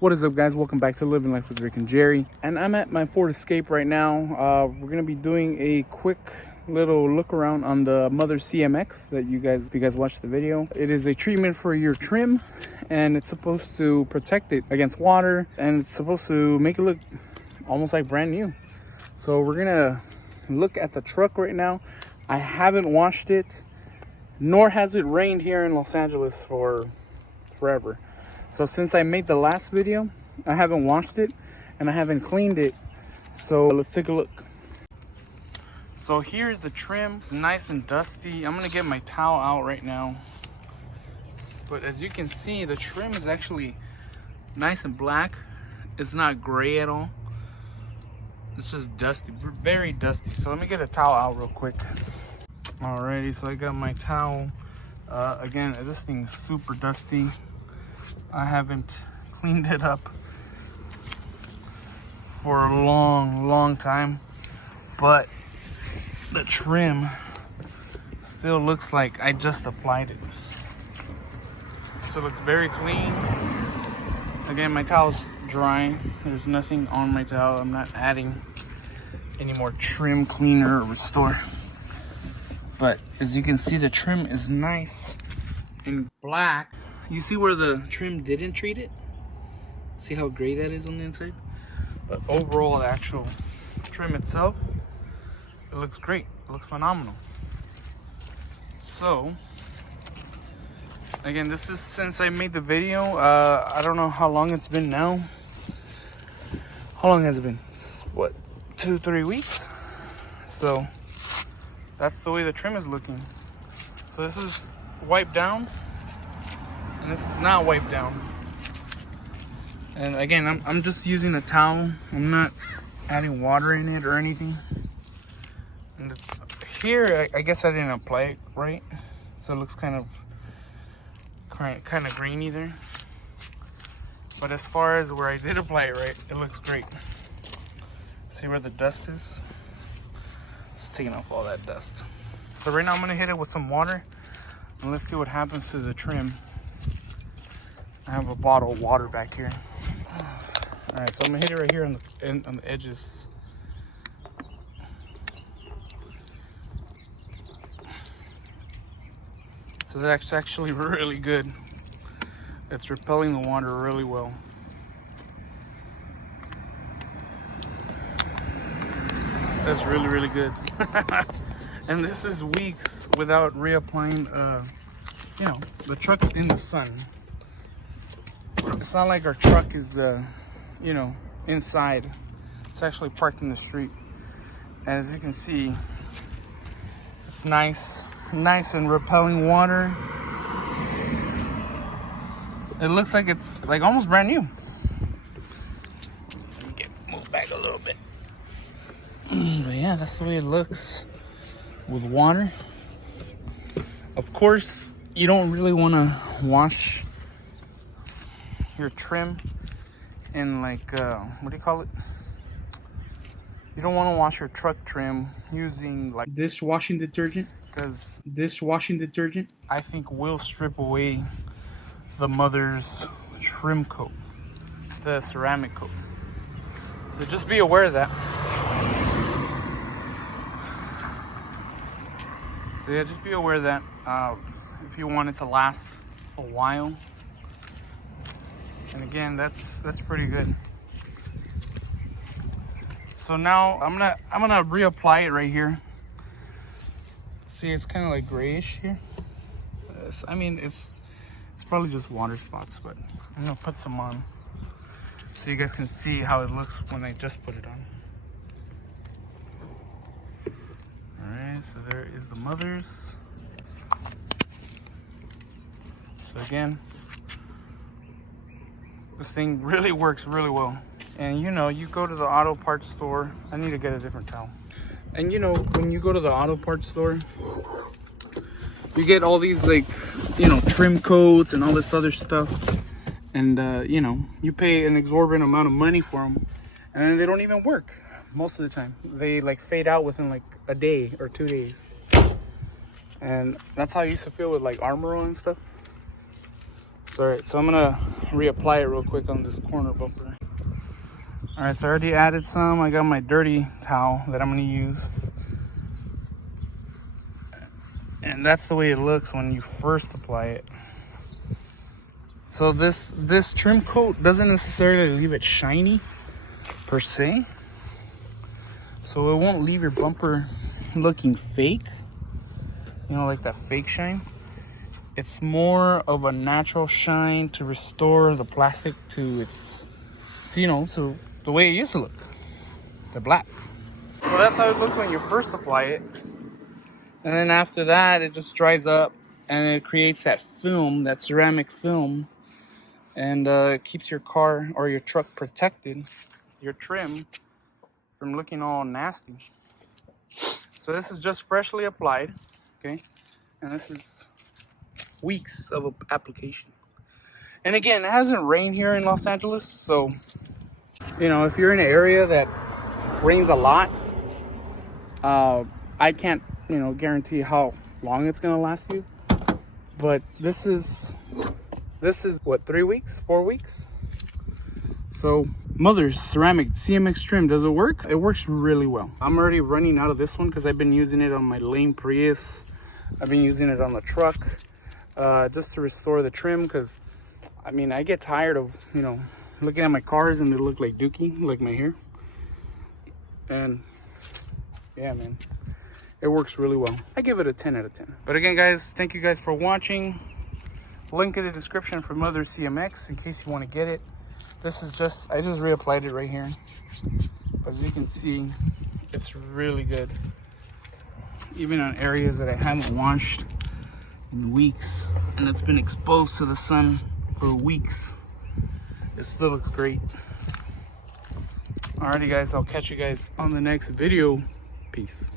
What is up, guys? Welcome back to Living Life with Rick and Jerry. And I'm at my Ford Escape right now. We're gonna be doing a quick little look around on the Mothers CMX that if you guys watched the video. It is a treatment for your trim, and it's supposed to protect it against water, and it's supposed to make it look almost like brand new. So we're gonna look at the truck right now. I haven't washed it, nor has it rained here in Los Angeles for forever. So since I made the last video, I haven't washed it and I haven't cleaned it. So let's take a look. So here's the trim. It's nice and dusty. I'm gonna get my towel out right now. But as you can see, the trim is actually nice and black. It's not gray at all. It's just dusty, very dusty. So let me get a towel out real quick. Alrighty, so I got my towel. Again, this thing's super dusty. I haven't cleaned it up for a long time, but the trim still looks like I just applied it. So it looks very clean. Again, my towel's dry. There's nothing on my towel. I'm not adding any more trim cleaner or restore. But as you can see, the trim is nice and black. You see where the trim didn't treat it? See how gray that is on the inside? But overall, the actual trim itself, it looks great. It looks phenomenal. So, again, this is since I made the video. I don't know how long it's been now. How long has it been? What, 2-3 weeks? So, that's the way the trim is looking. So this is wiped down. And this is not wiped down. And again, I'm just using a towel. I'm not adding water in it or anything. And here, I guess I didn't apply it right, so it looks kind of grainy there. But as far as where I did apply it right, it looks great. See where the dust is? Just taking off all that dust. So right now I'm gonna hit it with some water, and let's see what happens to the trim. I have a bottle of water back here. All right, so I'm gonna hit it right here on the edges. So that's actually really good. It's repelling the water really well. That's really good. And this is weeks without reapplying. You know, the truck's in the sun. It's not like our truck is, you know, inside. It's actually parked in the street. As you can see, it's nice and repelling water. It looks like it's like almost brand new. Let me move back a little bit. But yeah, that's the way it looks with water. Of course, you don't really want to wash your trim in like what do you call it? You don't want to wash your truck trim using like dishwashing detergent, because dishwashing detergent, I think, will strip away the Mother's trim coat, the ceramic coat. So just be aware of that. So yeah, just be aware of that. If you want it to last a while. And again, that's pretty good. So now I'm gonna reapply it right here. See, it's kind of like grayish here. I mean, it's probably just water spots, but I'm gonna put some on so you guys can see how it looks when I just put it on. All right, so there is the Mothers. So again, this thing really works really well. And you know, you go to the auto parts store. I need to get a different towel. And you know, when you go to the auto parts store, you get all these, like, you know, trim coats and all this other stuff. And you know, you pay an exorbitant amount of money for them, and they don't even work most of the time. They like fade out within like a day or 2 days. And that's how I used to feel with like Armor and stuff. So, all right, so I'm gonna reapply it real quick on this corner bumper. All right, so I already added some. I got my dirty towel that I'm gonna use. And that's the way it looks when you first apply it. So this trim coat doesn't necessarily leave it shiny per se. So it won't leave your bumper looking fake. You know, like that fake shine. It's more of a natural shine to restore the plastic to its, you know, to the way it used to look, the black. So that's how it looks when you first apply it. And then after that, it just dries up and it creates that film, that ceramic film. And it keeps your car or your truck protected, your trim, from looking all nasty. So this is just freshly applied, okay? And this is weeks of application. And again, it hasn't rained here in Los Angeles, so, you know, if you're in an area that rains a lot, I can't, you know, guarantee how long it's gonna last you. But this is what, 3 weeks, 4 weeks? So Mothers Ceramic CMX Trim, does it work? It works really well. I'm already running out of this one because I've been using it on my lame Prius. I've been using it on the truck just to restore the trim, because I mean, I get tired of, you know, looking at my cars and they look like dookie, like my hair. And yeah, man, it works really well. I give it a 10 out of 10. But again, guys, thank you guys for watching. Link in the description for Mothers CMX in case you want to get it. This is just, I just reapplied it right here. But as you can see, it's really good. Even on areas that I haven't washed in weeks and it's been exposed to the sun for weeks, it still looks great. Alrighty guys, I'll catch you guys on the next video. Peace.